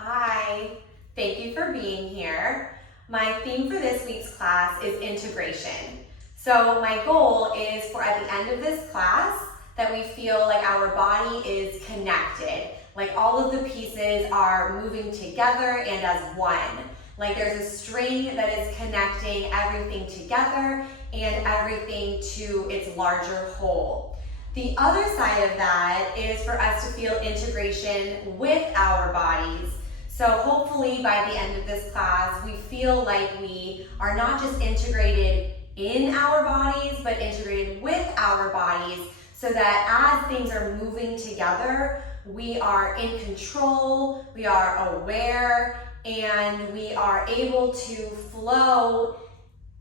Hi, thank you for being here. My theme for this week's class is integration. So my goal is for at the end of this class that we feel like our body is connected, like all of the pieces are moving together and as one. Like there's a string that is connecting everything together and everything to its larger whole. The other side of that is for us to feel integration with our bodies. So hopefully by the end of this class, we feel like we are not just integrated in our bodies, but integrated with our bodies so that as things are moving together, we are in control, we are aware, and we are able to flow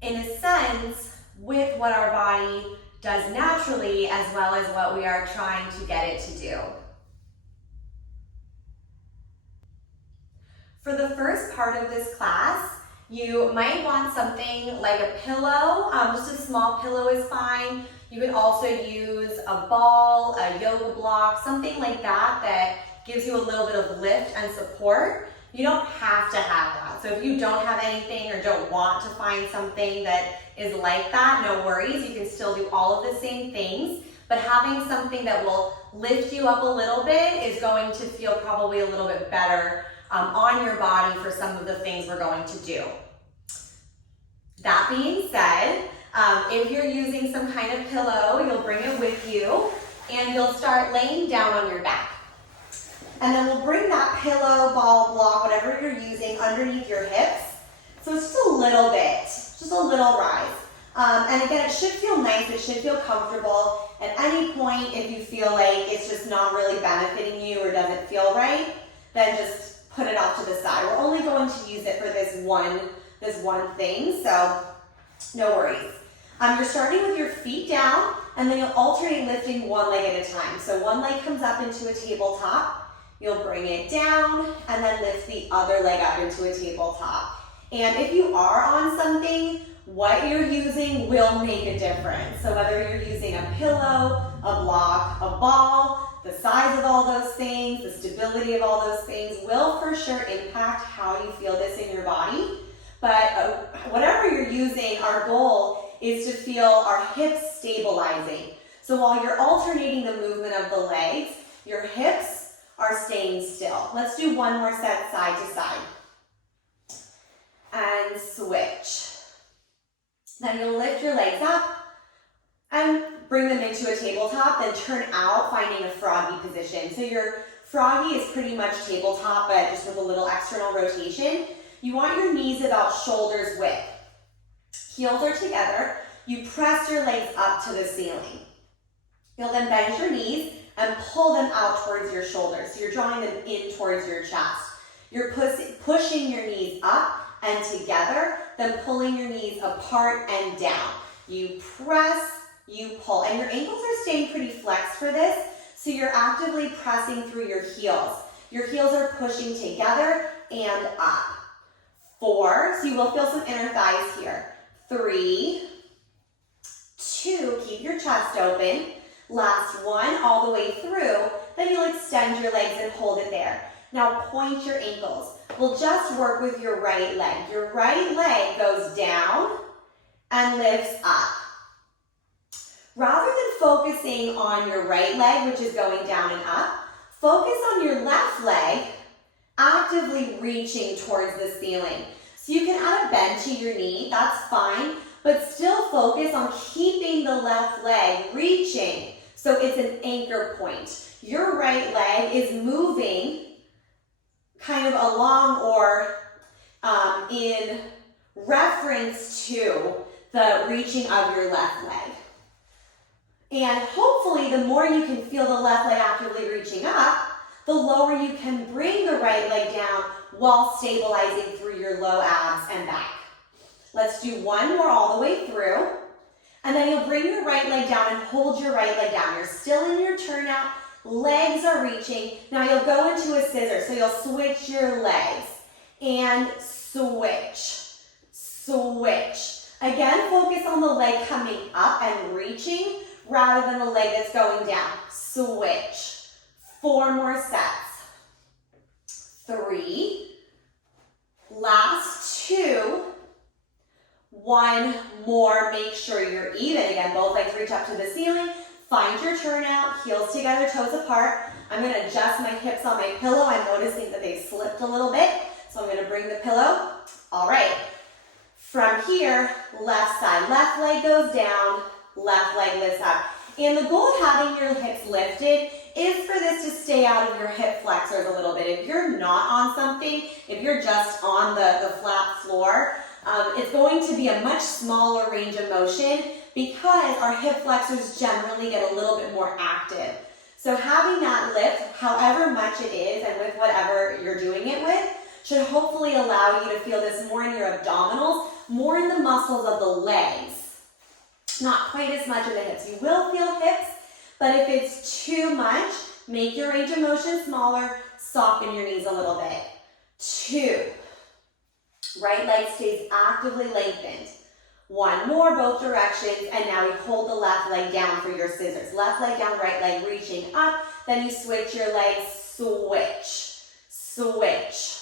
in a sense with what our body does naturally as well as what we are trying to get it to do. For the first part of this class, you might want something like a pillow. Just a small pillow is fine. You can also use a ball, a yoga block, something like that that gives you a little bit of lift and support. You don't have to have that. So if you don't have anything or don't want to find something that is like that, no worries. You can still do all of the same things, but having something that will lift you up a little bit is going to feel probably a little bit better on your body for some of the things we're going to do. That being said, if you're using some kind of pillow, you'll bring it with you and you'll start laying down on your back. And then we'll bring that pillow, ball, block, whatever you're using underneath your hips. So it's just a little bit, just a little rise. And again, it should feel nice, it should feel comfortable. At any point, if you feel like it's just not really benefiting you or doesn't feel right, then just put it off to the side. We're only going to use it for this one thing, so no worries. You're starting with your feet down, and then you'll alternate lifting one leg at a time. So one leg comes up into a tabletop, you'll bring it down, and then lift the other leg up into a tabletop. And if you are on something, what you're using will make a difference. So whether you're using a pillow, a block, a ball, the size of all those things, the stability of all those things will for sure impact how you feel this in your body. But whatever you're using, our goal is to feel our hips stabilizing. So while you're alternating the movement of the legs, your hips are staying still. Let's do one more set side to side. And switch. Then you'll lift your legs up and bring them into a tabletop, then turn out, finding a froggy position. So your froggy is pretty much tabletop, but just with a little external rotation. You want your knees about shoulders width. Heels are together. You press your legs up to the ceiling. You'll then bend your knees and pull them out towards your shoulders. So you're drawing them in towards your chest. You're pushing your knees up and together, then pulling your knees apart and down. You press, you pull, and your ankles are staying pretty flexed for this, so you're actively pressing through your heels. Your heels are pushing together and up. 4, so you will feel some inner thighs here. 3, 2, keep your chest open. Last one, all the way through. Then you'll extend your legs and hold it there. Now point your ankles. We'll just work with your right leg. Your right leg goes down and lifts up. Rather than focusing on your right leg, which is going down and up, focus on your left leg, actively reaching towards the ceiling. So you can add a bend to your knee, that's fine, but still focus on keeping the left leg reaching. So it's an anchor point. Your right leg is moving kind of along or in reference to the reaching of your left leg. And hopefully the more you can feel the left leg actively reaching up, the lower you can bring the right leg down while stabilizing through your low abs and back. Let's do one more all the way through. And then you'll bring your right leg down and hold your right leg down. You're still in your turnout. Legs are reaching. Now you'll go into a scissor. So you'll switch your legs and switch, switch. Again, focus on the leg coming up and reaching rather than the leg that's going down. Switch. 4 more sets. 3, last 2, 1 more. Make sure you're even. Again, both legs reach up to the ceiling. Find your turnout, heels together, toes apart. I'm going to adjust my hips on my pillow. I'm noticing that they've slipped a little bit, so I'm going to bring the pillow. All right. From here, left side, left leg goes down, left leg lifts up. And the goal of having your hips lifted is for this to stay out of your hip flexors a little bit. If you're not on something, if you're just on the flat floor, it's going to be a much smaller range of motion because our hip flexors generally get a little bit more active. So having that lift, however much it is and with whatever you're doing it with, should hopefully allow you to feel this more in your abdominals, more in the muscles of the legs. Not quite as much in the hips. You will feel hips, but if it's too much, make your range of motion smaller, soften your knees a little bit. 2. Right leg stays actively lengthened. 1 more, both directions, and now you hold the left leg down for your scissors. Left leg down, right leg reaching up, then you switch your legs, switch, switch.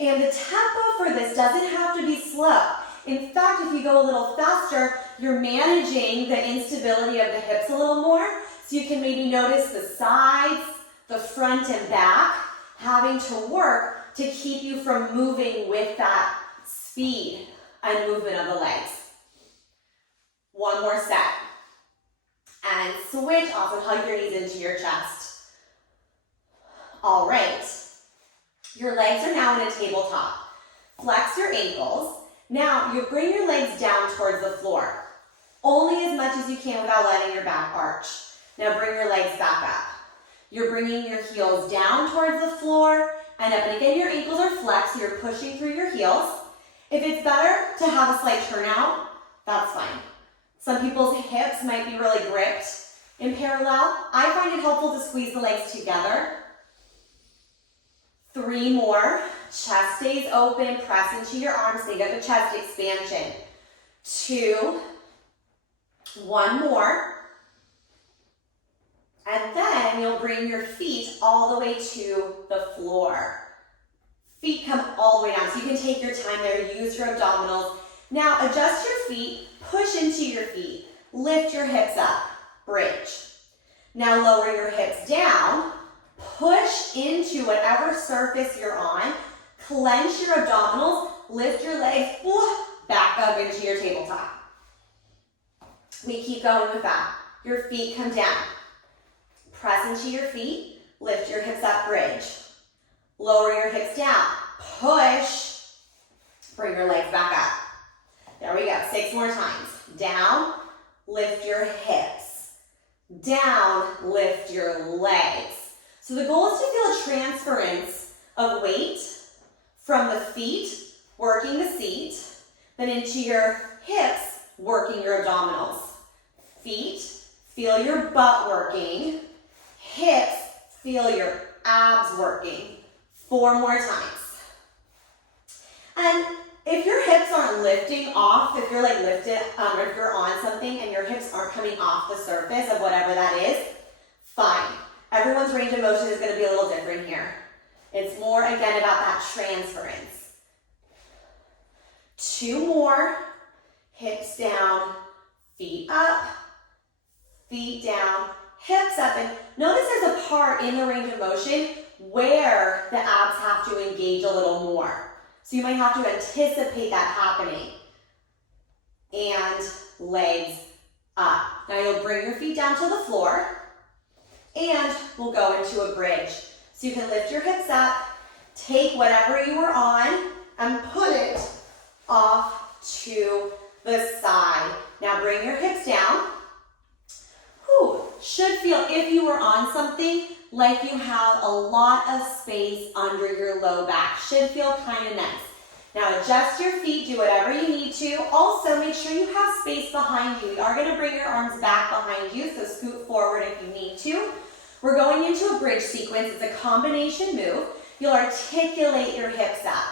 And the tempo for this doesn't have to be slow. In fact, if you go a little faster, you're managing the instability of the hips a little more, so you can maybe notice the sides, the front and back, having to work to keep you from moving with that speed and movement of the legs. 1 more set. And switch, also hug your knees into your chest. All right. Your legs are now in a tabletop. Flex your ankles. Now, you bring your legs down towards the floor. Only as much as you can without letting your back arch. Now bring your legs back up. You're bringing your heels down towards the floor and up. And again, your ankles are flexed, so you're pushing through your heels. If it's better to have a slight turnout, that's fine. Some people's hips might be really gripped in parallel. I find it helpful to squeeze the legs together. 3 more. Chest stays open. Press into your arms. Think of the chest expansion. 2. 1 more. And then you'll bring your feet all the way to the floor. Feet come all the way down, so you can take your time there, use your abdominals. Now adjust your feet, push into your feet, lift your hips up, bridge. Now lower your hips down, push into whatever surface you're on, clench your abdominals, lift your legs, back up into your tabletop. We keep going with that. Your feet come down. Press into your feet, lift your hips up, bridge. Lower your hips down, push, bring your legs back up. There we go, 6 more times. Down, lift your hips. Down, lift your legs. So the goal is to feel a transference of weight from the feet, working the seat, then into your hips, working your abdominals. Feet, feel your butt working. Hips, feel your abs working. 4 more times. And if your hips aren't lifting off, if you're like lifted, or if you're on something and your hips aren't coming off the surface of whatever that is, fine. Everyone's range of motion is going to be a little different here. It's more, again, about that transference. 2 more. Hips down, feet up, feet down, hips up. And notice there's a part in the range of motion where the abs have to engage a little more. So you might have to anticipate that happening. And legs up. Now you'll bring your feet down to the floor and we'll go into a bridge. So you can lift your hips up, take whatever you were on and put it off to the side. Now bring your hips down. Should feel, if you were on something, like you have a lot of space under your low back. Should feel kind of nice. Now adjust your feet, do whatever you need to. Also make sure you have space behind you. You are going to bring your arms back behind you, so scoot forward if you need to. We're going into a bridge sequence. It's a combination move. You'll articulate your hips up.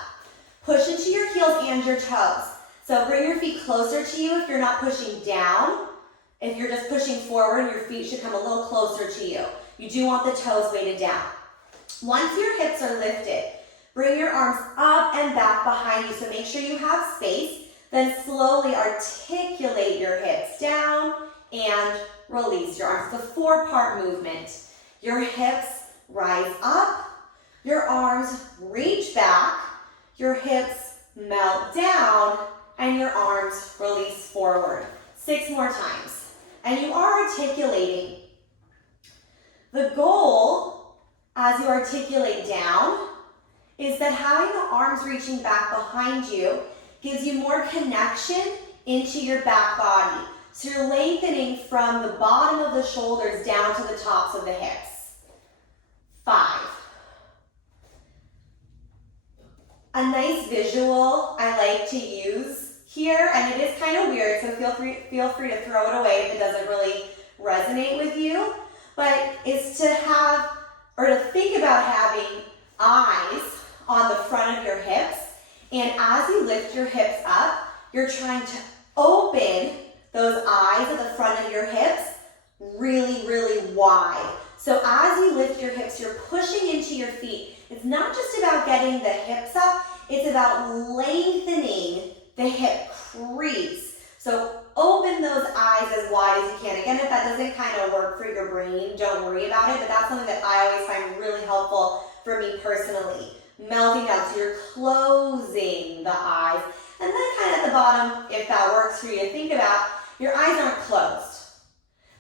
Push into your heels and your toes. So bring your feet closer to you if you're not pushing down. If you're just pushing forward, your feet should come a little closer to you. You do want the toes weighted down. Once your hips are lifted, bring your arms up and back behind you, so make sure you have space. Then slowly articulate your hips down and release your arms. It's a 4-part movement. Your hips rise up, your arms reach back, your hips melt down, and your arms release forward. 6 more times. And you are articulating. The goal, as you articulate down, is that having the arms reaching back behind you gives you more connection into your back body. So you're lengthening from the bottom of the shoulders down to the tops of the hips. 5. A nice visual I like to use here, and it is kind of weird, so feel free to throw it away if it doesn't really resonate with you, but it's to have, or to think about having eyes on the front of your hips, and as you lift your hips up, you're trying to open those eyes at the front of your hips really, really wide. So as you lift your hips, you're pushing into your feet. It's not just about getting the hips up, it's about lengthening the hip crease. So open those eyes as wide as you can. Again, if that doesn't kind of work for your brain, don't worry about it, but that's something that I always find really helpful for me personally. Melting down, so you're closing the eyes. And then kind of at the bottom, if that works for you to think about, your eyes aren't closed.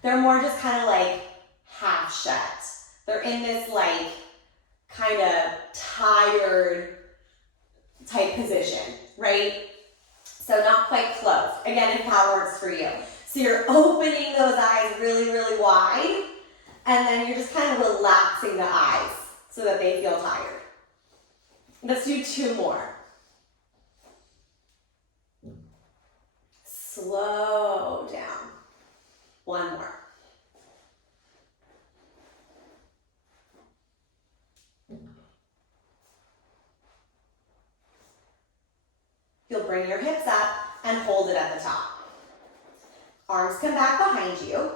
They're more just kind of like half shut. They're in this like kind of tired type position, right? So not quite closed. Again, if that works for you. So you're opening those eyes really, really wide, and then you're just kind of relaxing the eyes so that they feel tired. Let's do 2 more. Slow down. 1 more. You'll bring your hips up and hold it at the top. Arms come back behind you.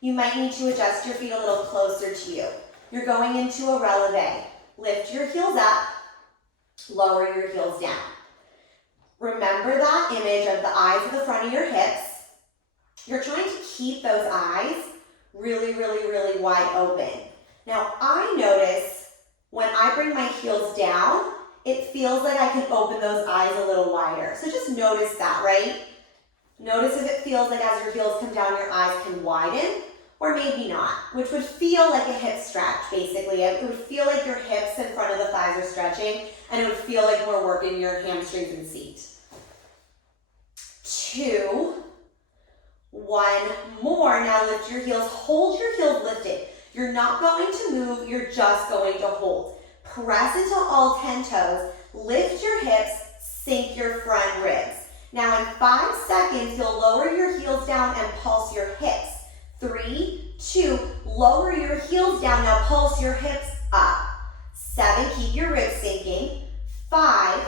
You might need to adjust your feet a little closer to you. You're going into a releve. Lift your heels up, lower your heels down. Remember that image of the eyes at the front of your hips. You're trying to keep those eyes really, really, really wide open. Now, I notice when I bring my heels down, it feels like I can open those eyes a little wider. So just notice that, right? Notice if it feels like as your heels come down, your eyes can widen, or maybe not, which would feel like a hip stretch, basically. It would feel like your hips in front of the thighs are stretching, and it would feel like we're working your hamstrings and seat. 2, 1 more. Now lift your heels. Hold your heels lifted. You're not going to move. You're just going to hold. Press into all 10 toes. Lift your hips. Sink your front ribs. Now in 5 seconds, you'll lower your heels down and pulse your hips. 3, 2, lower your heels down. Now pulse your hips up. 7, keep your ribs sinking. 5,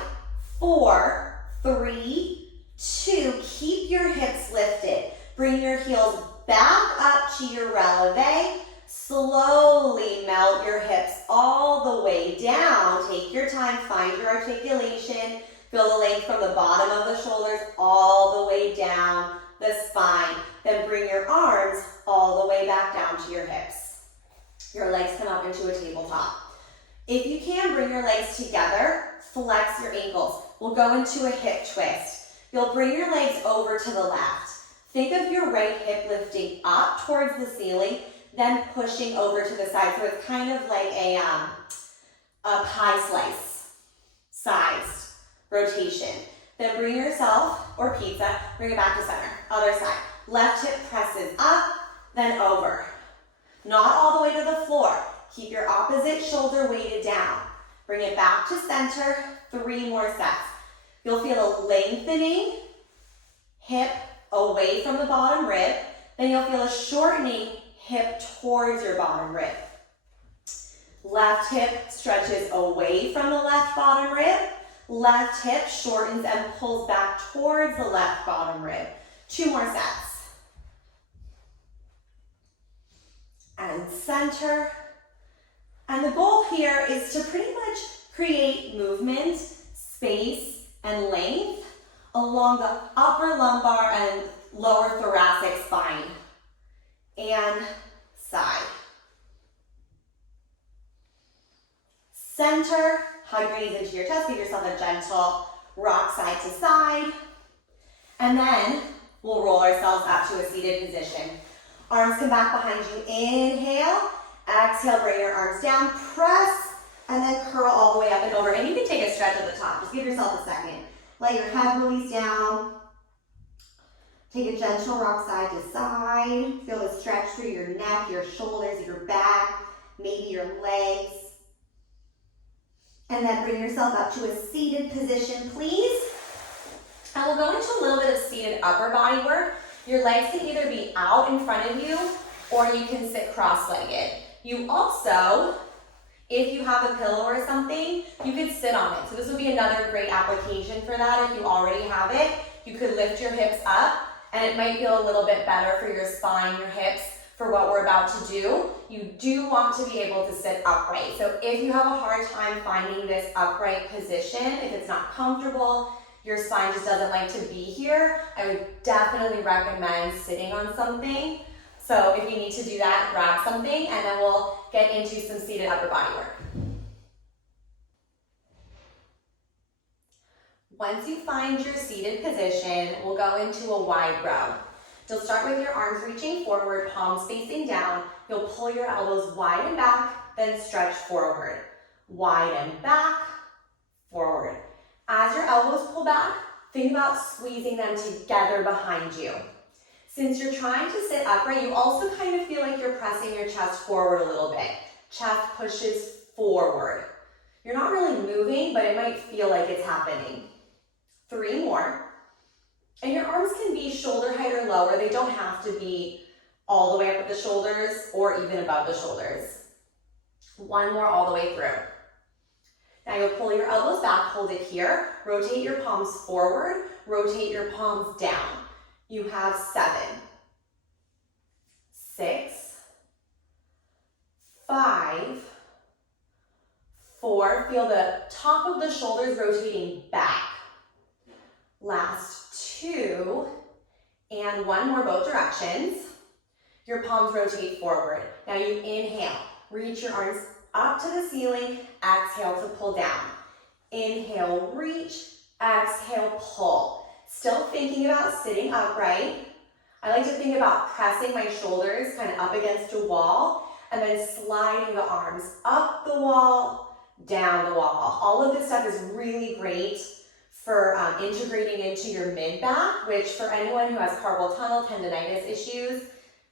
4, 3, 2, keep your hips lifted. Bring your heels back up to your releve. Slowly melt your hips all the way down. Take your time, find your articulation. Feel the length from the bottom of the shoulders all the way down the spine. Then bring your arms all the way back down to your hips. Your legs come up into a tabletop. If you can, bring your legs together, flex your ankles. We'll go into a hip twist. You'll bring your legs over to the left. Think of your right hip lifting up towards the ceiling, then pushing over to the side. So it's kind of like a pie slice sized rotation. Then bring yourself, or pizza, bring it back to center. Other side. Left hip presses up, then over. Not all the way to the floor. Keep your opposite shoulder weighted down. Bring it back to center. 3 more sets. You'll feel a lengthening hip away from the bottom rib. Then you'll feel a shortening hip towards your bottom rib. Left hip stretches away from the left bottom rib. Left hip shortens and pulls back towards the left bottom rib. 2 more sets. And center. And the goal here is to pretty much create movement, space, and length along the upper lumbar and lower thoracic spine and side. Center, hug your knees into your chest, give yourself a gentle rock side to side. And then we'll roll ourselves up to a seated position. Arms come back behind you. Inhale, exhale, bring your arms down, press, and then curl all the way up and over. And you can take a stretch at the top. Just give yourself a second. Let your head release down. Take a gentle rock side to side. Feel the stretch through your neck, your shoulders, your back, maybe your legs. And then bring yourself up to a seated position, please. And we'll go into a little bit of seated upper body work. Your legs can either be out in front of you or you can sit cross-legged. You also, if you have a pillow or something, you could sit on it. So this would be another great application for that. If you already have it, you could lift your hips up and it might feel a little bit better for your spine, your hips, for what we're about to do. You do want to be able to sit upright. So if you have a hard time finding this upright position, if it's not comfortable, your spine just doesn't like to be here, I would definitely recommend sitting on something. So if you need to do that, grab something and then we'll get into some seated upper body work. Once you find your seated position, we'll go into a wide row. You'll start with your arms reaching forward, palms facing down. You'll pull your elbows wide and back, then stretch forward. Wide and back, forward. As your elbows pull back, think about squeezing them together behind you. Since you're trying to sit upright, you also kind of feel like you're pressing your chest forward a little bit. Chest pushes forward. You're not really moving, but it might feel like it's happening. 3 more. And your arms can be shoulder height or lower. They don't have to be all the way up at the shoulders or even above the shoulders. 1 more all the way through. Now you'll pull your elbows back, hold it here. Rotate your palms forward, rotate your palms down. You have 7, 6, 5, 4. Feel the top of the shoulders rotating back. Last 2, and 1 more both directions. Your palms rotate forward. Now you inhale, reach your arms up to the ceiling, exhale to pull down. Inhale, reach, exhale, pull. Still thinking about sitting upright. I like to think about pressing my shoulders kind of up against a wall and then sliding the arms up the wall, down the wall. All of this stuff is really great for integrating into your mid-back, which for anyone who has carpal tunnel tendonitis issues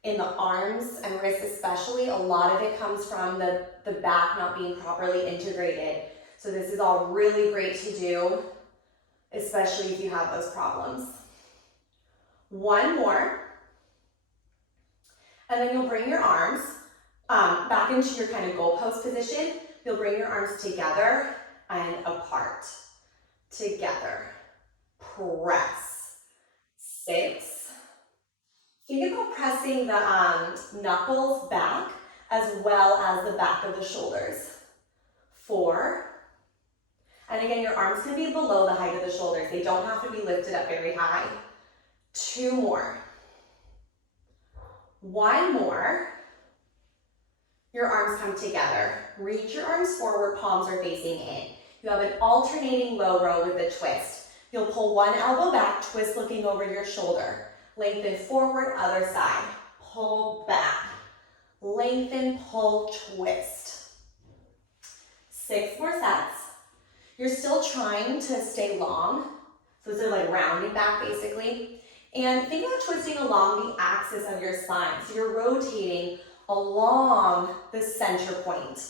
in the arms and wrists especially, a lot of it comes from the back not being properly integrated. So this is all really great to do, especially if you have those problems. 1 more, and then you'll bring your arms back into your kind of goalpost position. You'll bring your arms together and apart. Together. Press. 6. Think about pressing the knuckles back as well as the back of the shoulders. 4. And again, your arms can be below the height of the shoulders. They don't have to be lifted up very high. 2 more. 1 more. Your arms come together. Reach your arms forward, palms are facing in. You have an alternating low row with a twist. You'll pull 1 elbow back, twist looking over your shoulder. Lengthen forward, other side. Pull back. Lengthen, pull, twist. 6 more sets. You're still trying to stay long. So this is like rounding back basically. And think about twisting along the axis of your spine. So you're rotating along the center point.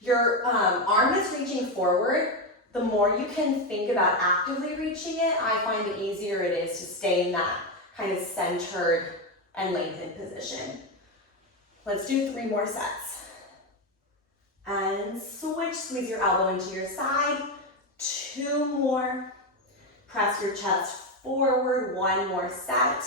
Your arm is reaching forward. The more you can think about actively reaching it, I find the easier it is to stay in that kind of centered and lengthened position. Let's do 3 more sets. And switch, squeeze your elbow into your side. 2 more. Press your chest forward, 1 more set.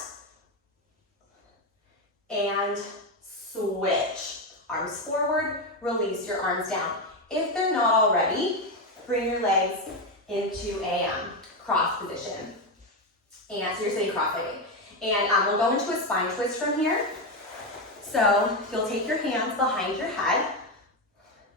And switch. Arms forward, release your arms down. If they're not already, bring your legs into a cross position. And so you're sitting cross-legged. And we'll go into a spine twist from here. So you'll take your hands behind your head.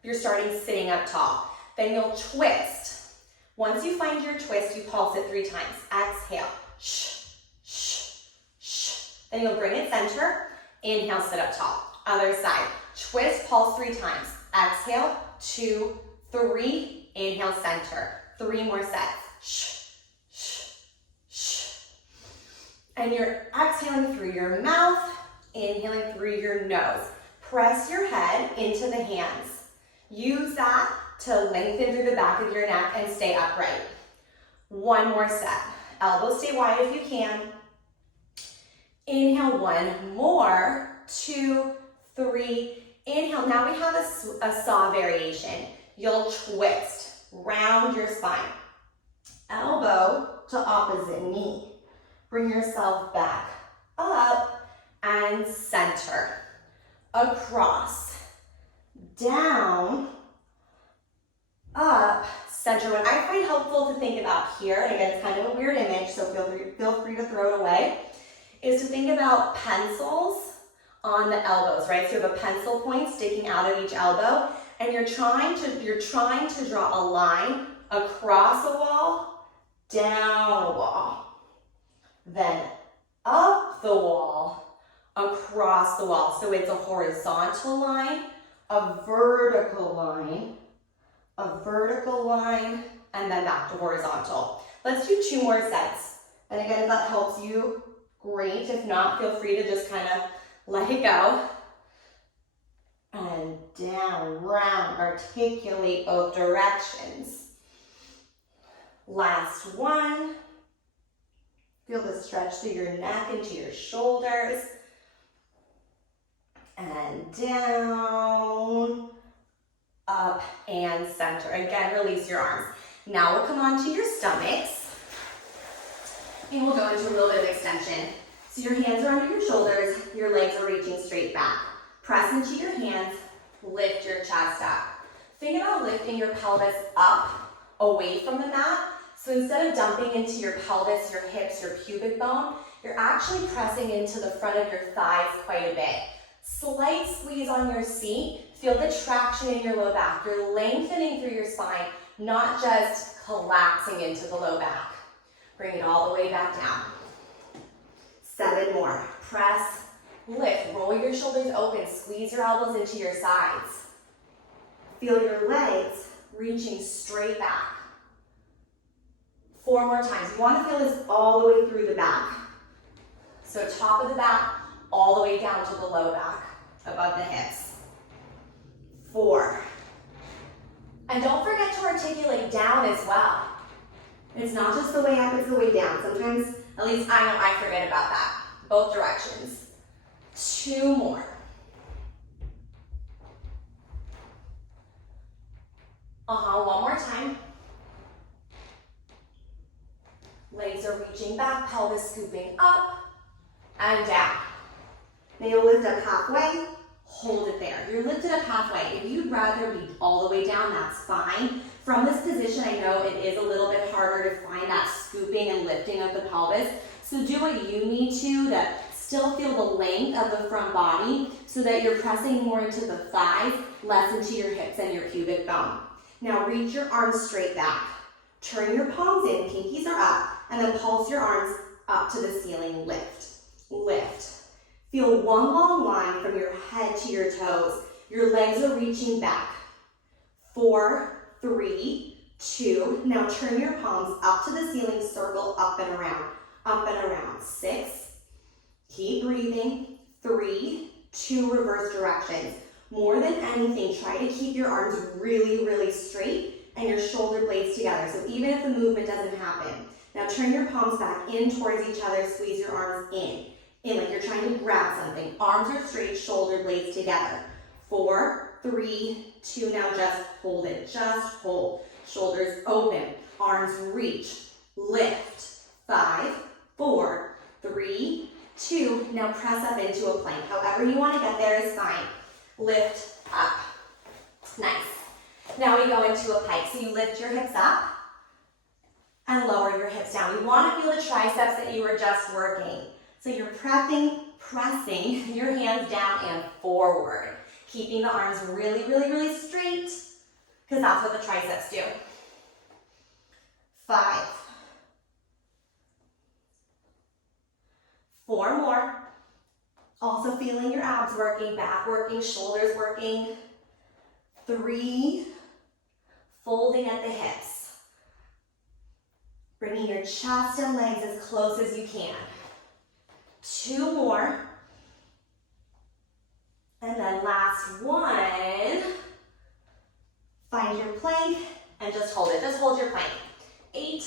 You're starting sitting up tall. Then you'll twist. Once you find your twist, you pulse it 3 times. Exhale. Shh, shh, shh. Then you'll bring it center. Inhale, sit up tall. Other side. Twist, pulse 3 times. Exhale, 2, 3. Inhale, center. 3 more sets. Shh, shh, shh. And you're exhaling through your mouth, inhaling through your nose. Press your head into the hands. Use that to lengthen through the back of your neck and stay upright. 1 more set. Elbows stay wide if you can. Inhale, 1 more, 2, 3. Inhale, now we have a saw variation. You'll twist, round your spine. Elbow to opposite knee. Bring yourself back, up, and center. Across, down, up, center. What I find helpful to think about here, and again, it's kind of a weird image, so feel free to throw it away, is to think about pencils on the elbows, right? So you have a pencil point sticking out of each elbow, and you're trying to draw a line across a wall, down a wall, then up the wall, across the wall. So it's a horizontal line, a vertical line, and then back to horizontal. Let's do 2 more sets. And again, if that helps you, great. If not, feel free to just kind of let it go. And down, round, articulate both directions. Last one. Feel the stretch through your neck into your shoulders. And down, up, and center. Again, release your arms. Now we'll come on to your stomachs. And we'll go into a little bit of extension. So your hands are under your shoulders, your legs are reaching straight back. Press into your hands, lift your chest up. Think about lifting your pelvis up, away from the mat. So instead of dumping into your pelvis, your hips, your pubic bone, you're actually pressing into the front of your thighs quite a bit. Slight squeeze on your seat. Feel the traction in your low back. You're lengthening through your spine, not just collapsing into the low back. Bring it all the way back down. 7 more. Press, lift, roll your shoulders open, squeeze your elbows into your sides. Feel your legs reaching straight back. 4 more times. You want to feel this all the way through the back. So top of the back, all the way down to the low back, above the hips. 4. And don't forget to articulate down as well. It's not just the way up, it's the way down. Sometimes, at least I know I forget about that. Both directions. 2 more. One more time. Legs are reaching back, pelvis scooping up and down. Now you'll lift up halfway, hold it there. You're lifted up halfway. If you'd rather be all the way down, that's fine. From this position, I know it is a little bit harder to find that scooping and lifting of the pelvis. So do what you need to still feel the length of the front body so that you're pressing more into the thighs, less into your hips and your pubic bone. Now reach your arms straight back. Turn your palms in, pinkies are up, and then pulse your arms up to the ceiling, lift, lift. Feel one long line from your head to your toes. Your legs are reaching back. 4, 3, 2. Now turn your palms up to the ceiling, circle up and around, up and around. 6, keep breathing. 3, 2, reverse directions. More than anything, try to keep your arms really, really straight and your shoulder blades together. So even if the movement doesn't happen. Now turn your palms back in towards each other, squeeze your arms in like you're trying to grab something. Arms are straight, shoulder blades together. 4, 3, 2, now just hold it, just hold. Shoulders open, arms reach, lift. 5, 4, 3, 2, now press up into a plank. However you want to get there is fine. lift up. Nice. Now we go into a pike. So you lift your hips up and lower your hips down. We want to feel the triceps that you were just working. So you're pressing your hands down and forward, keeping the arms really, really, really straight, because that's what the triceps do. 5. 4 more. Also feeling your abs working, back working, shoulders working. 3. Folding at the hips. Bringing your chest and legs as close as you can. 2 more. And then last one. Find your plank and just hold it. Just hold your plank. 8,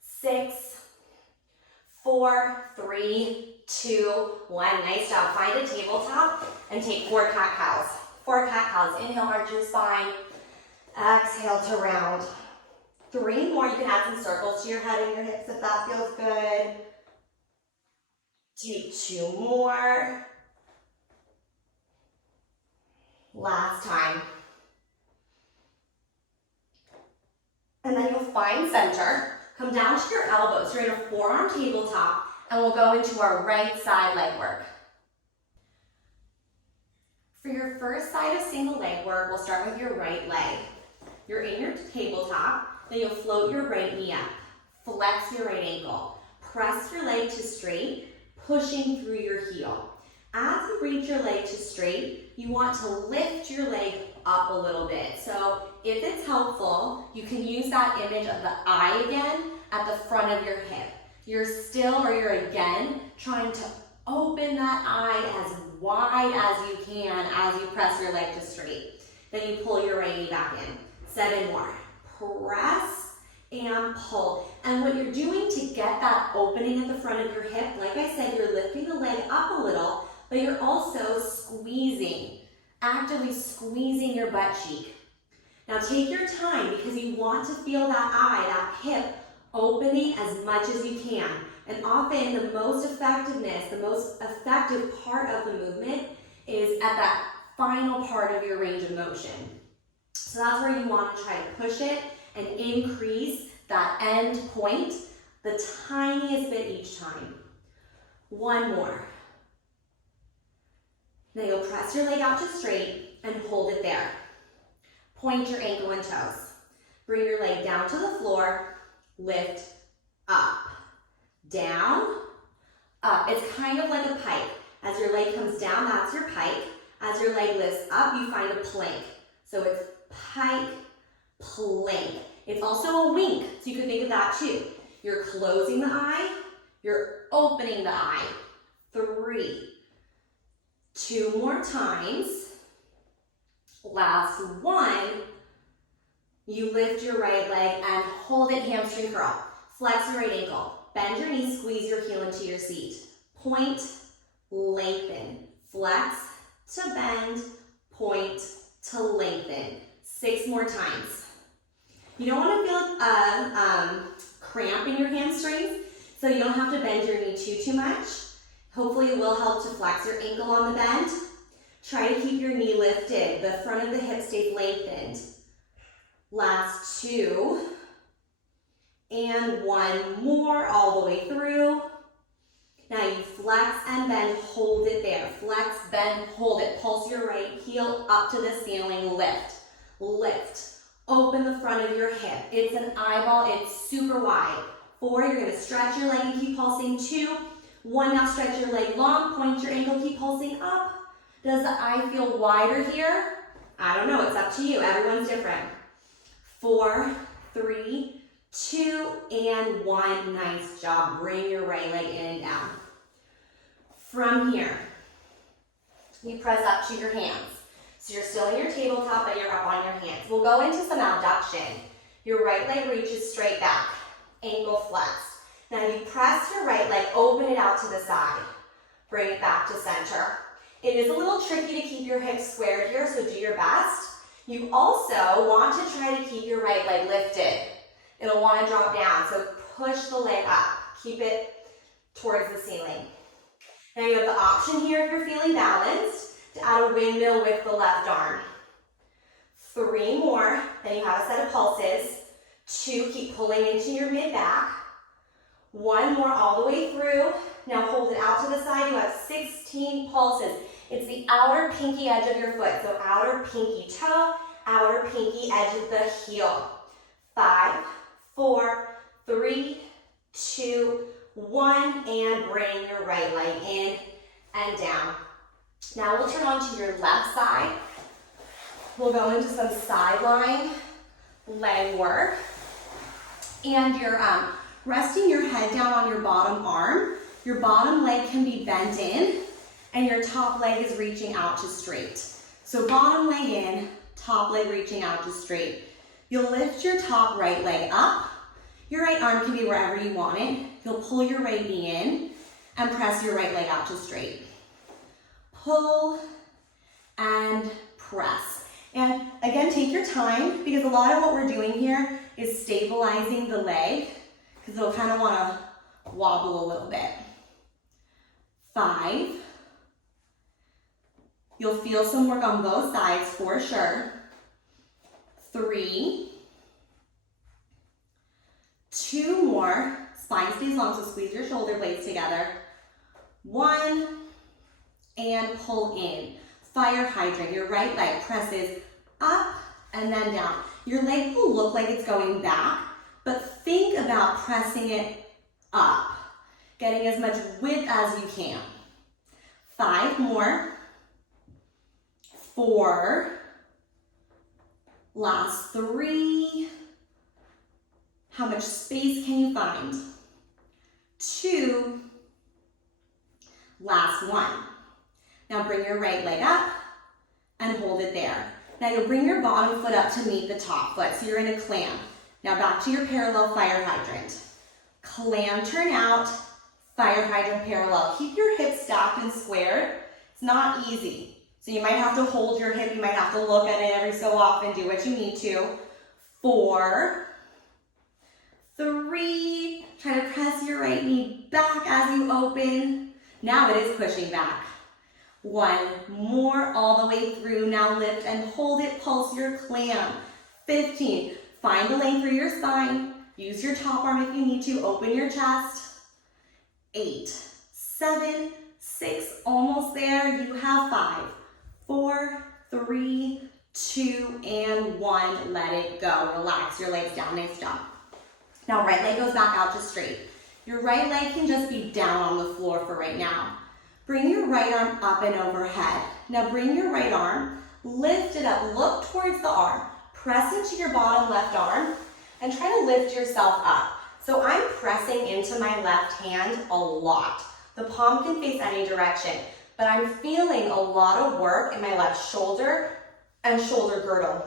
6, 4, 3, 2, 1. Nice job. Find a tabletop and take 4 cat-cows. 4 cat-cows. Inhale, arch your spine. Exhale to round. 3 more. You can add some circles to your head and your hips if that feels good. Take 2 more. Last time. And then you'll find center. Come down to your elbows. You're in a forearm tabletop, and we'll go into our right side leg work. For your first side of single leg work, we'll start with your right leg. You're in your tabletop, then you'll float your right knee up. Flex your right ankle. Press your leg to straight, pushing through your heel. As you reach your leg to straight, you want to lift your leg up a little bit. So if it's helpful, you can use that image of the eye again at the front of your hip. You're again trying to open that eye as wide as you can as you press your leg to straight. Then you pull your right knee back in. 7 more. Press and pull. And what you're doing to get that opening at the front of your hip, like I said, you're lifting the leg up a little, but you're also squeezing, actively squeezing your butt cheek. Now take your time because you want to feel that eye, that hip, opening as much as you can. And often the most effective part of the movement is at that final part of your range of motion. So that's where you want to try to push it and increase that end point the tiniest bit each time. 1 more. Now you'll press your leg out to straight and hold it there. Point your ankle and toes. Bring your leg down to the floor. Lift up, down, up. It's kind of like a pike. As your leg comes down, that's your pike. As your leg lifts up, you find a plank. So it's pike, plank. It's also a wink, so you can think of that too. You're closing the eye, you're opening the eye. 3, 2 more times. Last one. You lift your right leg and hold it, hamstring curl. Flex your right ankle. Bend your knee, squeeze your heel into your seat. Point, lengthen. Flex to bend, point to lengthen. 6 more times. You don't want to feel a cramp in your hamstrings, so you don't have to bend your knee too much. Hopefully it will help to flex your ankle on the bend. Try to keep your knee lifted. The front of the hip stays lengthened. Last 2. And 1 more all the way through. Now you flex and bend, hold it there. Flex, bend, hold it. Pulse your right heel up to the ceiling, lift. Lift. Open the front of your hip. It's an eyeball, it's super wide. 4, you're gonna stretch your leg and keep pulsing. 2, 1, now stretch your leg long, point your ankle, keep pulsing up. Does the eye feel wider here? I don't know, it's up to you, everyone's different. 4, 3, 2, and 1. Nice job. Bring your right leg in and down. From here, you press up to your hands. So you're still in your tabletop, but you're up on your hands. We'll go into some abduction. Your right leg reaches straight back, ankle flexed. Now you press your right leg, open it out to the side. Bring it back to center. It is a little tricky to keep your hips squared here, so do your best. You also want to try to keep your right leg lifted. It'll want to drop down, so push the leg up. Keep it towards the ceiling. Now you have the option here, if you're feeling balanced, Add a windmill with the left arm. 3 more, then you have a set of pulses. 2, keep pulling into your mid-back. 1 more all the way through. Now hold it out to the side. You have 16 pulses. It's the outer pinky edge of your foot. So outer pinky toe, outer pinky edge of the heel. 5, 4, 3, 2, 1, and bring your right leg in and down. Now we'll turn on to your left side. We'll go into some sideline leg work. And you're resting your head down on your bottom arm. Your bottom leg can be bent in, and your top leg is reaching out to straight. So bottom leg in, top leg reaching out to straight. You'll lift your top right leg up. Your right arm can be wherever you want it. You'll pull your right knee in and press your right leg out to straight. Pull and press. And again, take your time, because a lot of what we're doing here is stabilizing the leg, because they'll kind of want to wobble a little bit. 5. You'll feel some work on both sides for sure. 3. 2 more. Spine stays long, so squeeze your shoulder blades together. 1, and pull in. Fire hydrant. Your right leg presses up and then down. Your leg will look like it's going back, but think about pressing it up, getting as much width as you can. 5 more. 4. Last 3. How much space can you find? 2. Last 1. Now bring your right leg up and hold it there. Now you'll bring your bottom foot up to meet the top foot, so you're in a clam. Now back to your parallel fire hydrant. Clam, turn out, fire hydrant parallel. Keep your hips stacked and squared. It's not easy. So you might have to hold your hip, you might have to look at it every so often, do what you need to. 4, 3, try to press your right knee back as you open. Now it is pushing back. 1 more all the way through. Now lift and hold it, pulse your clam. 15, find the length through your spine. Use your top arm if you need to, open your chest. 8, 7, 6, almost there. You have 5, 4, 3, 2, and 1. Let it go. Relax your legs down, nice job. Now right leg goes back out to straight. Your right leg can just be down on the floor for right now. Bring your right arm up and overhead. Now bring your right arm, lift it up, look towards the arm, press into your bottom left arm, and try to lift yourself up. So I'm pressing into my left hand a lot. The palm can face any direction, but I'm feeling a lot of work in my left shoulder and shoulder girdle.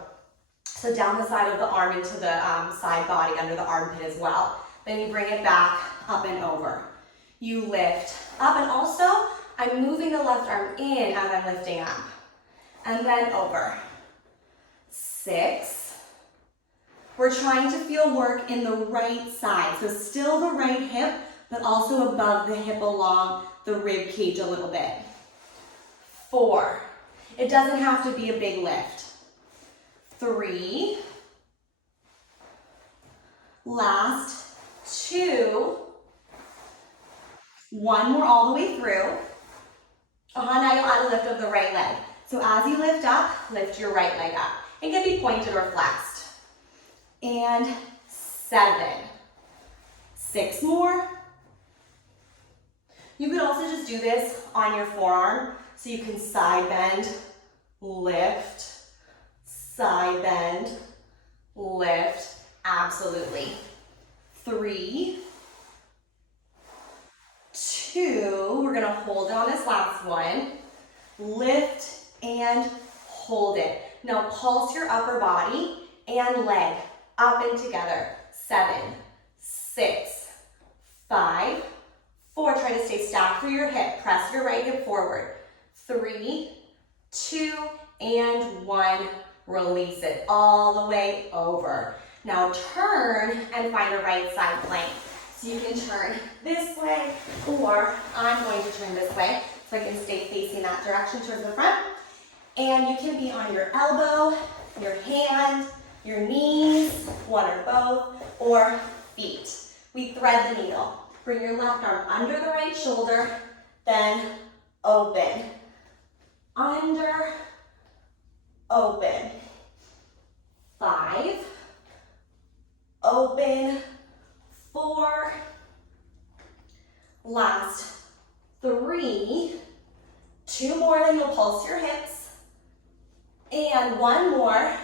So down the side of the arm into the side body under the armpit as well. Then you bring it back up and over. You lift up, and also I'm moving the left arm in as I'm lifting up. And then over. 6. We're trying to feel work in the right side. So still the right hip, but also above the hip along the rib cage a little bit. 4. It doesn't have to be a big lift. 3. Last 2. 1 more all the way through. Now you'll add a lift of the right leg. So as you lift up, lift your right leg up. It can be pointed or flexed. And 7. 6 more. You could also just do this on your forearm. So you can side bend, lift, side bend, lift. Absolutely. 3, 2, we're gonna hold it on this last one. Lift and hold it. Now pulse your upper body and leg up and together. 7, 6, 5, 4, try to stay stacked through your hip. Press your right hip forward. 3, 2, and 1. Release it all the way over. Now turn and find a right side plank. So you can turn this way, or I'm going to turn this way so I can stay facing that direction towards the front. And you can be on your elbow, your hand, your knees, one or both, or feet. We thread the needle. Bring your left arm under the right shoulder, then open. Under, open. 5, open, 4, last 3, 2 more, then you'll pulse your hips, and 1 more.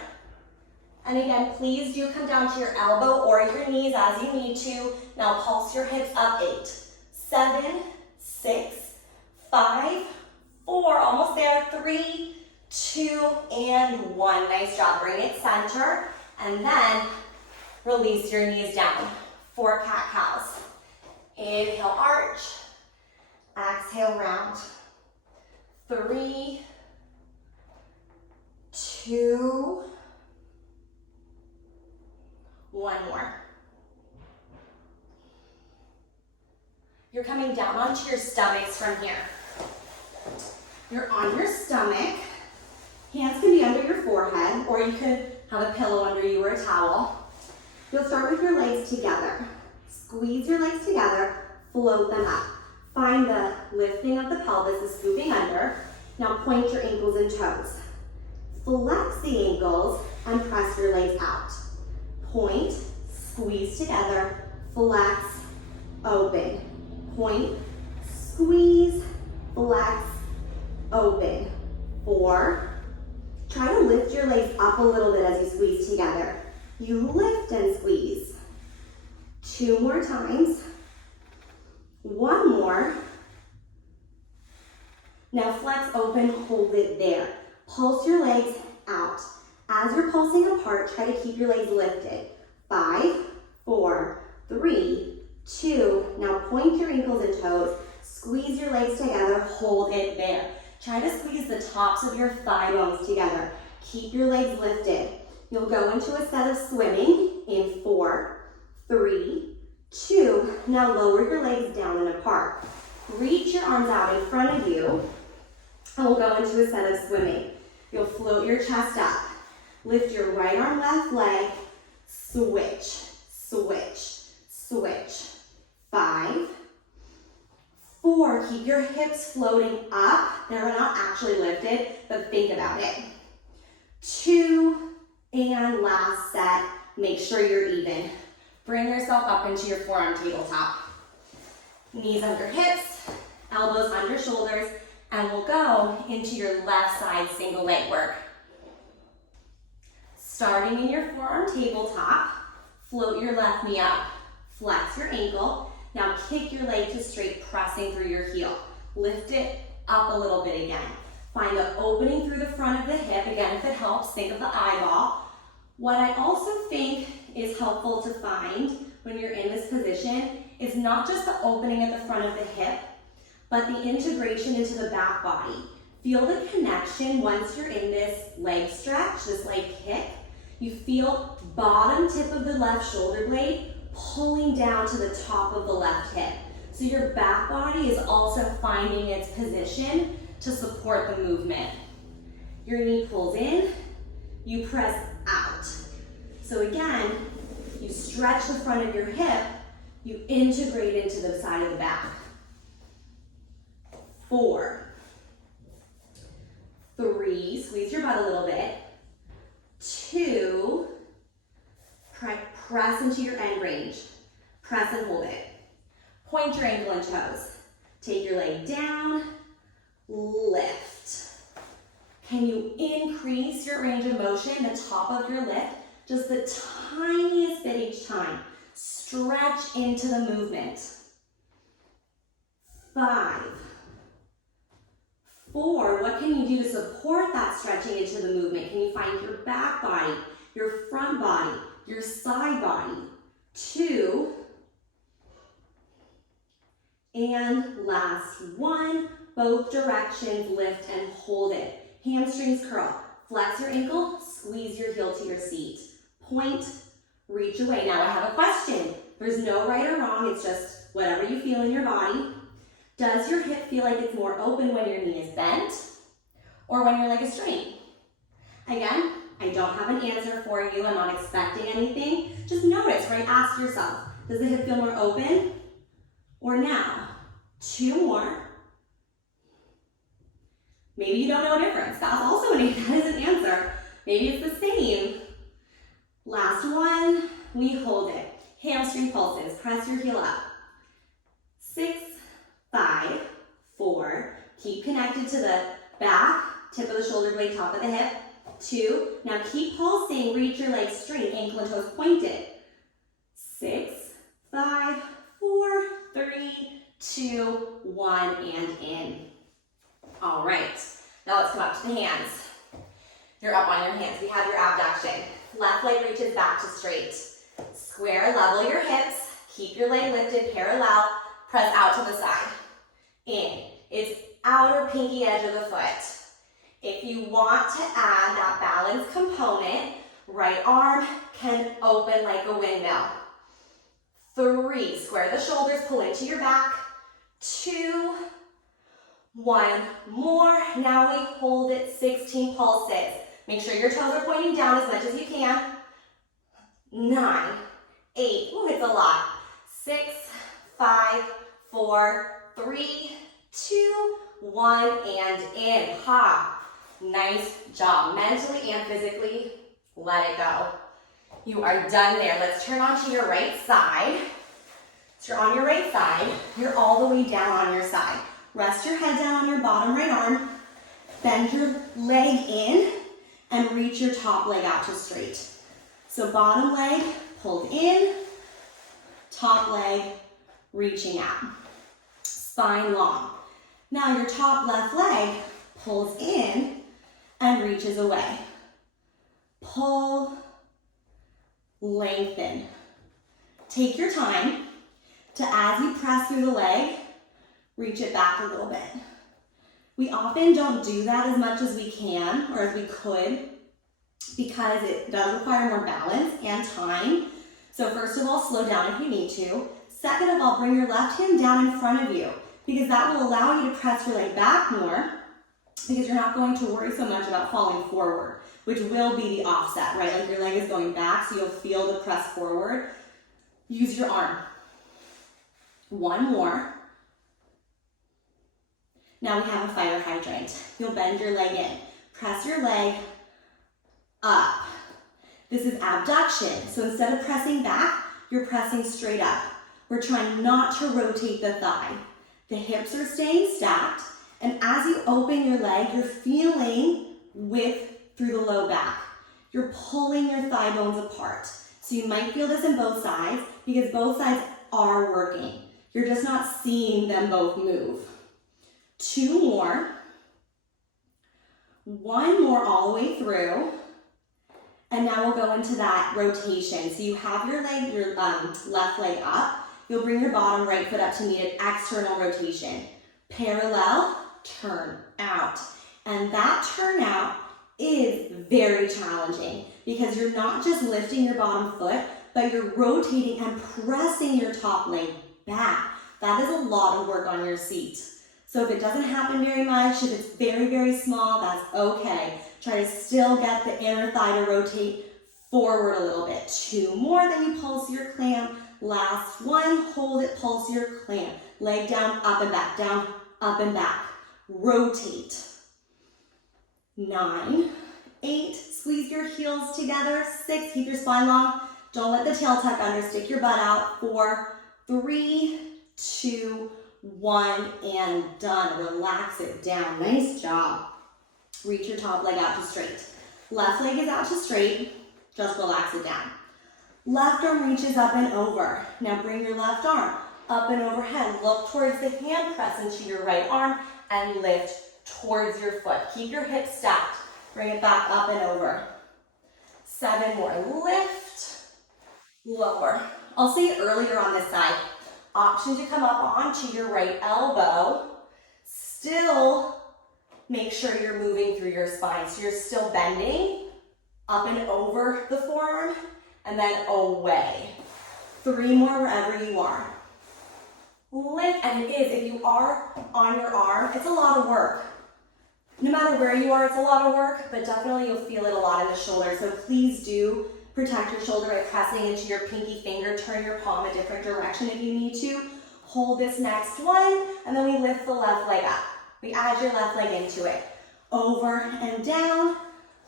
And again, please do come down to your elbow or your knees as you need to. Now pulse your hips up. 8, 7, 6, 5, 4, almost there, 3, 2, and 1. Nice job. Bring it center, and then release your knees down for cat-cows. Inhale, arch. Exhale, round. 3, 2, 1 more. You're coming down onto your stomachs from here. You're on your stomach. Hands can be under your forehead, or you could have a pillow under you or a towel. You'll start with your legs together. Squeeze your legs together, float them up. Find the lifting of the pelvis, the scooping under. Now point your ankles and toes. Flex the ankles and press your legs out. Point, squeeze together, flex, open. Point, squeeze, flex, open. 4. Try to lift your legs up a little bit as you squeeze together. You lift and squeeze. 2 more times. 1 more. Now flex, open, hold it there. Pulse your legs out. As you're pulsing apart, try to keep your legs lifted. 5, 4, 3, 2. Now point your ankles and toes. Squeeze your legs together, hold it there. Try to squeeze the tops of your thigh bones together. Keep your legs lifted. You'll go into a set of swimming in 4, 3, 2. Now lower your legs down and apart. Reach your arms out in front of you, and we'll go into a set of swimming. You'll float your chest up. Lift your right arm, left leg, switch, switch, switch. 5, 4, keep your hips floating up. They're not actually lifted, but think about it. 2, and last set, make sure you're even. Bring yourself up into your forearm tabletop. Knees under hips, elbows under shoulders, and we'll go into your left side single leg work. Starting in your forearm tabletop, float your left knee up, flex your ankle. Now kick your leg to straight, pressing through your heel. Lift it up a little bit again. Find the opening through the front of the hip. Again, if it helps, think of the eyeball. What I also think is helpful to find when you're in this position is not just the opening at the front of the hip, but the integration into the back body. Feel the connection once you're in this leg stretch, this leg kick. You feel bottom tip of the left shoulder blade pulling down to the top of the left hip. So your back body is also finding its position to support the movement. Your knee pulls in, you press out. So again, you stretch the front of your hip, you integrate into the side of the back. 4, 3, squeeze your butt a little bit. 2, press into your end range. Press and hold it. Point your ankle and toes. Take your leg down, lift. Can you increase your range of motion, the top of your lift, just the tiniest bit each time? Stretch into the movement. 5, 4, what can you do to support that stretching into the movement? Can you find your back body, your front body, your side body? 2, and last 1, both directions, lift and hold it. Hamstrings curl. Flex your ankle, squeeze your heel to your seat. Point, reach away. Now I have a question. There's no right or wrong, it's just whatever you feel in your body. Does your hip feel like it's more open when your knee is bent? or when your leg is straight. Again, I don't have an answer for you. I'm not expecting anything. Just notice, right? Ask yourself, does the hip feel more open or now? 2 more. Maybe you don't know a difference. That's also that is an answer. Maybe it's the same. Last one, we hold it. Hamstring pulses, press your heel up. 6, 5, 4, keep connected to the back, tip of the shoulder blade, top of the hip. 2, now keep pulsing, reach your legs straight, ankle and toes pointed. 6, 5, 4, 3, 2, 1, and in. All right, now let's come up to the hands. You're up on your hands. We have your abduction. Left leg reaches back to straight. Square, level your hips. Keep your leg lifted, parallel. Press out to the side. In. It's outer pinky edge of the foot. If you want to add that balance component, right arm can open like a windmill. 3, square the shoulders, pull into your back. 2, 1 more. Now we hold it 16 pulses. Make sure your toes are pointing down as much as you can. 9, 8, ooh, it's a lot. 6, 5, 4, 3, 2, 1, and in. Ha. Nice job. Mentally and physically, let it go. You are done there. Let's turn onto your right side. So you're on your right side. You're all the way down on your side. Rest your head down on your bottom right arm. Bend your leg in and reach your top leg out to straight. So bottom leg pulled in, top leg reaching out. Spine long. Now your top left leg pulls in and reaches away. Pull, lengthen. Take your time to, as you press through the leg, reach it back a little bit. We often don't do that as much as we can or as we could because it does require more balance and time. So first of all, slow down if you need to. Second of all, bring your left hand down in front of you because that will allow you to press your leg back more because you're not going to worry so much about falling forward, which will be the offset, right? Like your leg is going back, so you'll feel the press forward. Use your arm. 1 more. Now we have a fire hydrant. You'll bend your leg in. Press your leg up. This is abduction. So instead of pressing back, you're pressing straight up. We're trying not to rotate the thigh. The hips are staying stacked. And as you open your leg, you're feeling width through the low back. You're pulling your thigh bones apart. So you might feel this in both sides because both sides are working. You're just not seeing them both move. 2 more. 1 more all the way through. And now we'll go into that rotation. So you have your leg, your left leg up. You'll bring your bottom right foot up to meet an external rotation. Parallel, turn out. And that turn out is very challenging because you're not just lifting your bottom foot, but you're rotating and pressing your top leg back. That is a lot of work on your seat. So if it doesn't happen very much, if it's very, very small, that's okay. Try to still get the inner thigh to rotate forward a little bit. 2 more, then you pulse your clamp. Last one, hold it, pulse your clamp. Leg down, up and back, down, up and back. Rotate. 9, 8, squeeze your heels together. 6, keep your spine long. Don't let the tail tuck under, stick your butt out. 4, 3, 2, 1, and done. Relax it down. Nice job. Reach your top leg out to straight. Left leg is out to straight. Just relax it down. Left arm reaches up and over. Now bring your left arm up and overhead. Look towards the hand, press into your right arm, and lift towards your foot. Keep your hips stacked. Bring it back up and over. 7 more. Lift, lower. I'll say earlier on this side, option to come up onto your right elbow. Still make sure you're moving through your spine. So you're still bending up and over the forearm and then away. 3 more wherever you are. Lift, and it is, if you are on your arm, it's a lot of work. No matter where you are, it's a lot of work, but definitely you'll feel it a lot in the shoulder. So please do protect your shoulder by pressing into your pinky finger. Turn your palm a different direction if you need to. Hold this next one, and then we lift the left leg up. We add your left leg into it. Over and down,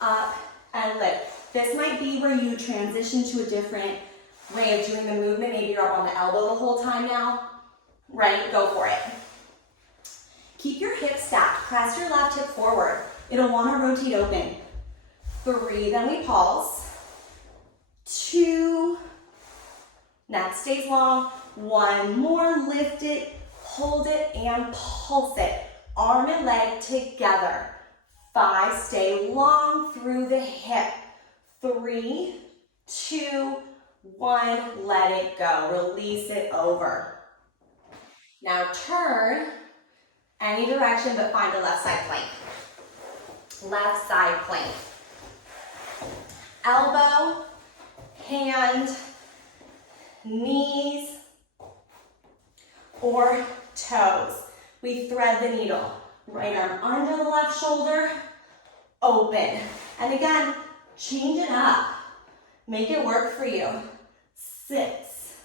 up and lift. This might be where you transition to a different way of doing the movement. Maybe you're up on the elbow the whole time now. Right? Go for it. Keep your hips stacked. Press your left hip forward. It'll want to rotate open. 3, then we pulse. 2, neck stays long. 1 more, lift it, hold it, and pulse it. Arm and leg together. 5, stay long through the hip. 3, 2, 1, let it go. Release it over. Now turn any direction but find a left side plank. Left side plank. Elbow, hand, knees, or toes. We thread the needle. Right arm under the left shoulder, open. And again, change it up. Make it work for you. 6,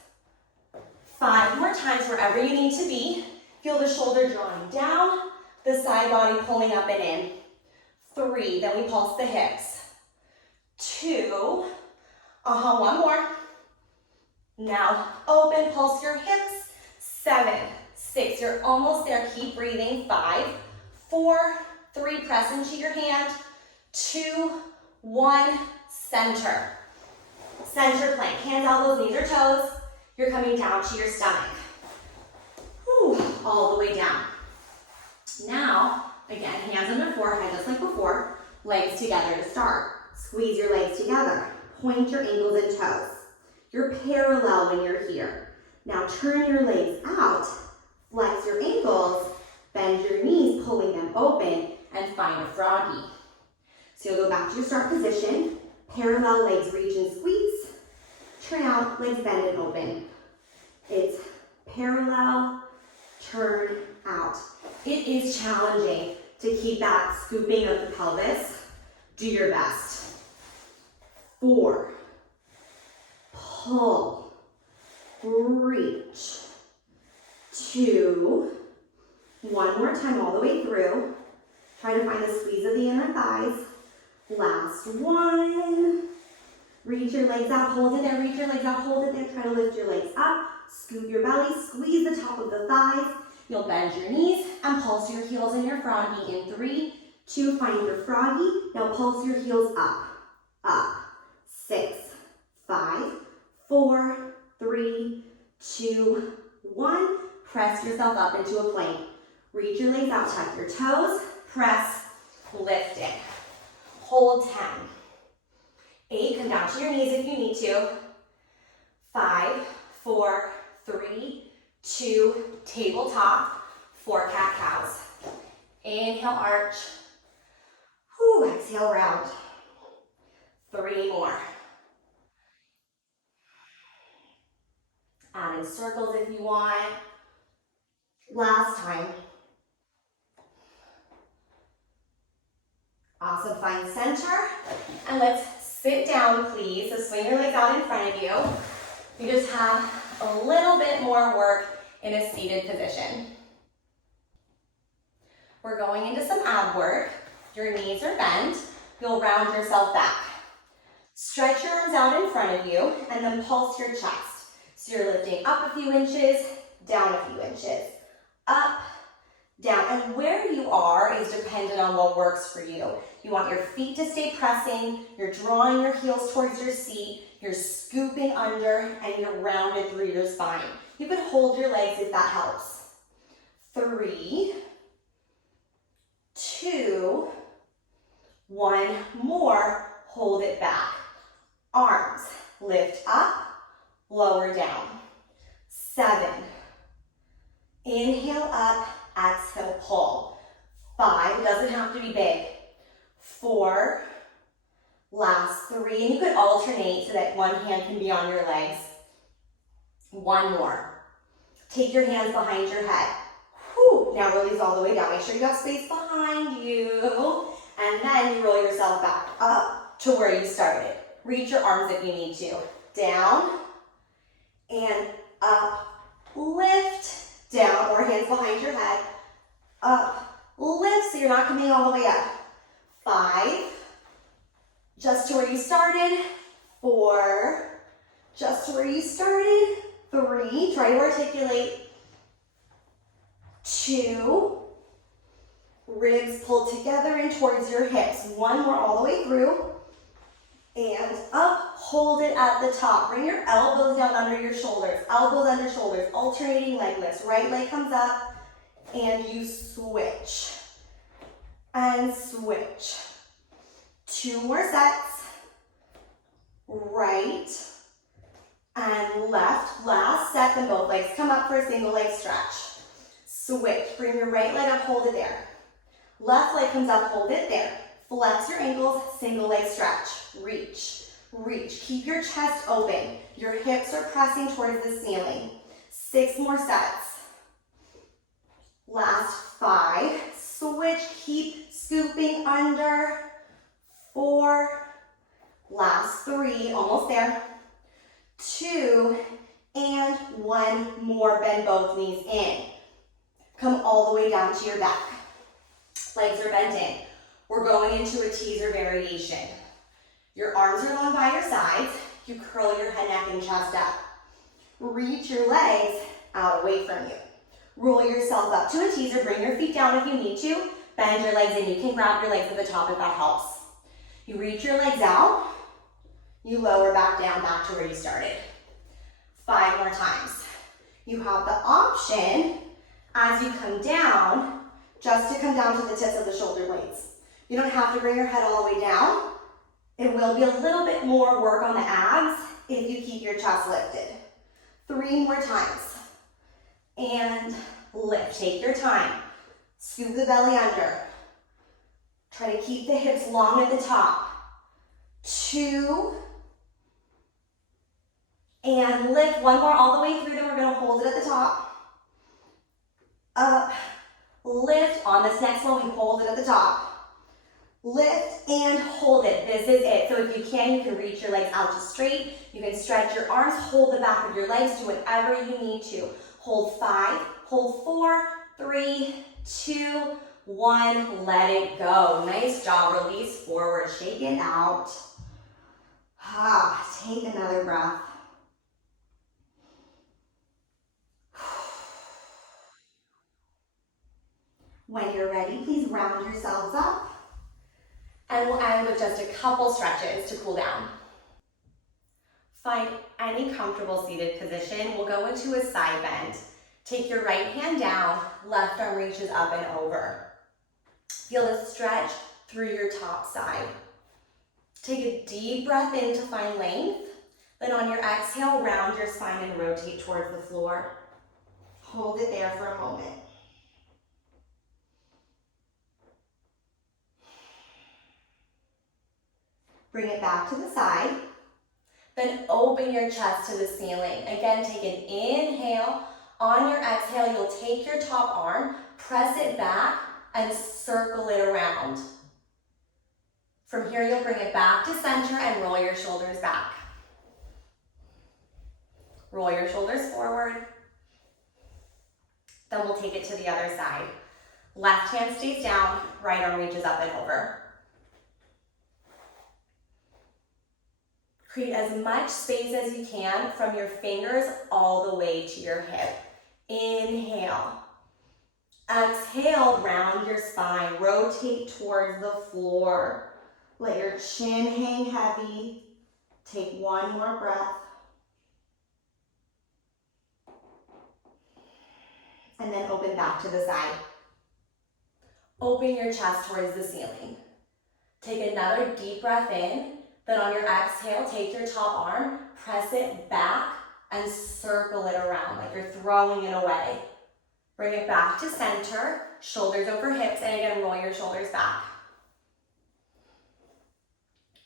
5 more times wherever you need to be. Feel the shoulder drawing down, the side body pulling up and in. 3, then we pulse the hips. 2, 1 more. Now open, pulse your hips. 7, 6, you're almost there, keep breathing. 5, 4, 3, press into your hand. 2, 1, center. Center plank, hands, elbows, knees or toes. You're coming down to your stomach. Whew, all the way down. Now, again, hands under forehead, just like before. Legs together to start. Squeeze your legs together. Point your ankles and toes. You're parallel when you're here. Now turn your legs out, flex your ankles, bend your knees, pulling them open, and find a froggy. So you'll go back to your start position, parallel legs reach and squeeze, turn out, legs bend and open. It's parallel, turn out. It is challenging to keep that scooping of the pelvis. Do your best. 4, pull, reach. 2, 1 more time all the way through. Try to find the squeeze of the inner thighs. Last one. Reach your legs out, hold it there, reach your legs out, hold it there. Try to lift your legs up, scoop your belly, squeeze the top of the thighs. You'll bend your knees and pulse your heels in your froggy in 3, 2, find your froggy. Now pulse your heels up, up. 6, 5, 4, 3, 2, 1. Press yourself up into a plank. Reach your legs out, tuck your toes, press, lift it. Hold 10. 8, come down to your knees if you need to. 5, 4, 3, 2, tabletop, 4 cat-cows. Inhale, arch. Whew, exhale, round. 3 more. Add in circles if you want. Last time. Awesome, find center. And let's sit down, please. So swing your legs out in front of you. You just have a little bit more work in a seated position. We're going into some ab work. Your knees are bent. You'll round yourself back. Stretch your arms out in front of you and then pulse your chest. So you're lifting up a few inches, down a few inches. Up, down. And where you are is dependent on what works for you. You want your feet to stay pressing. You're drawing your heels towards your seat. You're scooping under and you're rounded through your spine. You could hold your legs if that helps. 3, 2, 1 more. Hold it back. Arms lift up, lower down. 7. Inhale up, exhale, pull. 5, doesn't have to be big. 4, last 3, and you could alternate so that one hand can be on your legs. 1 more. Take your hands behind your head. Whew, now release all the way down. Make sure you have space behind you. And then you roll yourself back up to where you started. Reach your arms if you need to. Down and up, lift, down, or hands behind your head. Up, lift, so you're not coming all the way up. 5, just to where you started. 4, just to where you started. 3, try to articulate. 2, ribs pulled together and towards your hips. 1 more all the way through. And up, hold it at the top. Bring your elbows down under your shoulders. Elbows under shoulders, alternating leg lifts. Right leg comes up and you switch. And switch. 2 more sets. Right and left. Last set, then both legs come up for a single leg stretch. Switch. Bring your right leg up, hold it there. Left leg comes up, hold it there. Flex your ankles, single leg stretch. Reach, reach. Keep your chest open. Your hips are pressing towards the ceiling. 6 more sets. Last 5. Switch, keep scooping under. 4. Last 3, almost there. 2, and 1 more. Bend both knees in. Come all the way down to your back. Legs are bent in. We're going into a teaser variation. Your arms are long by your sides. You curl your head, neck, and chest up. Reach your legs out away from you. Roll yourself up to a teaser. Bring your feet down if you need to. Bend your legs in. You can grab your legs at the top if that helps. You reach your legs out. You lower back down, back to where you started. 5 more times. You have the option, as you come down, just to come down to the tips of the shoulder blades. You don't have to bring your head all the way down. It will be a little bit more work on the abs if you keep your chest lifted. 3 more times. And lift. Take your time. Scoop the belly under. Try to keep the hips long at the top. 2. And lift. 1 more all the way through. Then we're going to hold it at the top. Up. Lift. On this next one, we hold it at the top. Lift and hold it. This is it. So if you can reach your legs out just straight. You can stretch your arms, hold the back of your legs, do whatever you need to. Hold 5, hold 4, 3, 2, 1. Let it go. Nice job. Release forward. Shake it out. Take another breath. When you're ready, please round yourselves up. And we'll end with just a couple stretches to cool down. Find any comfortable seated position. We'll go into a side bend. Take your right hand down, left arm reaches up and over. Feel the stretch through your top side. Take a deep breath in to find length. Then on your exhale, round your spine and rotate towards the floor. Hold it there for a moment. Bring it back to the side. Then open your chest to the ceiling. Again, take an inhale. On your exhale, you'll take your top arm, press it back, and circle it around. From here, you'll bring it back to center and roll your shoulders back. Roll your shoulders forward. Then we'll take it to the other side. Left hand stays down, right arm reaches up and over. Create as much space as you can from your fingers all the way to your hip. Inhale. Exhale, round your spine. Rotate towards the floor. Let your chin hang heavy. Take 1 more breath. And then open back to the side. Open your chest towards the ceiling. Take another deep breath in. Then on your exhale, take your top arm, press it back, and circle it around like you're throwing it away. Bring it back to center, shoulders over hips, and again, roll your shoulders back.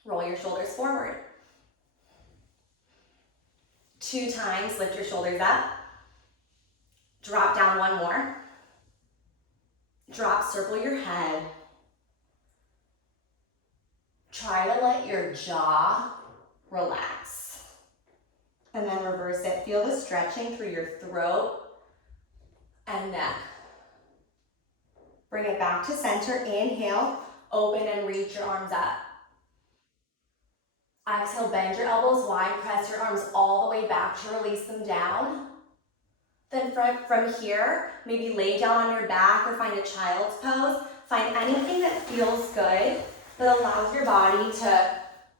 Roll your shoulders forward. 2 times, lift your shoulders up. Drop down 1 more. Drop, circle your head. Try to let your jaw relax. And then reverse it. Feel the stretching through your throat and neck. Bring it back to center. Inhale, open and reach your arms up. Exhale, bend your elbows wide, press your arms all the way back to release them down. Then from here, maybe lay down on your back or find a child's pose. Find anything that feels good, that allows your body to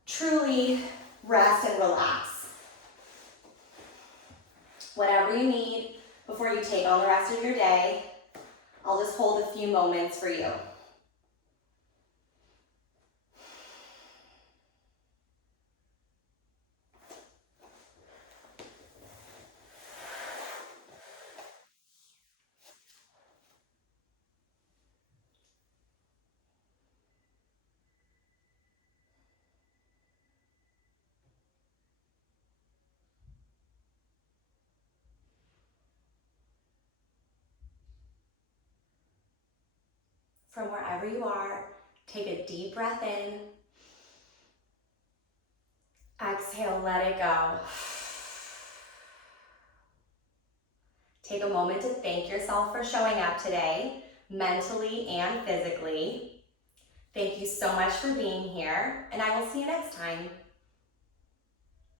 truly rest and relax. Whatever you need before you take on the rest of your day, I'll just hold a few moments for you. From wherever you are, take a deep breath in. Exhale, let it go. Take a moment to thank yourself for showing up today, mentally and physically. Thank you so much for being here, and I will see you next time.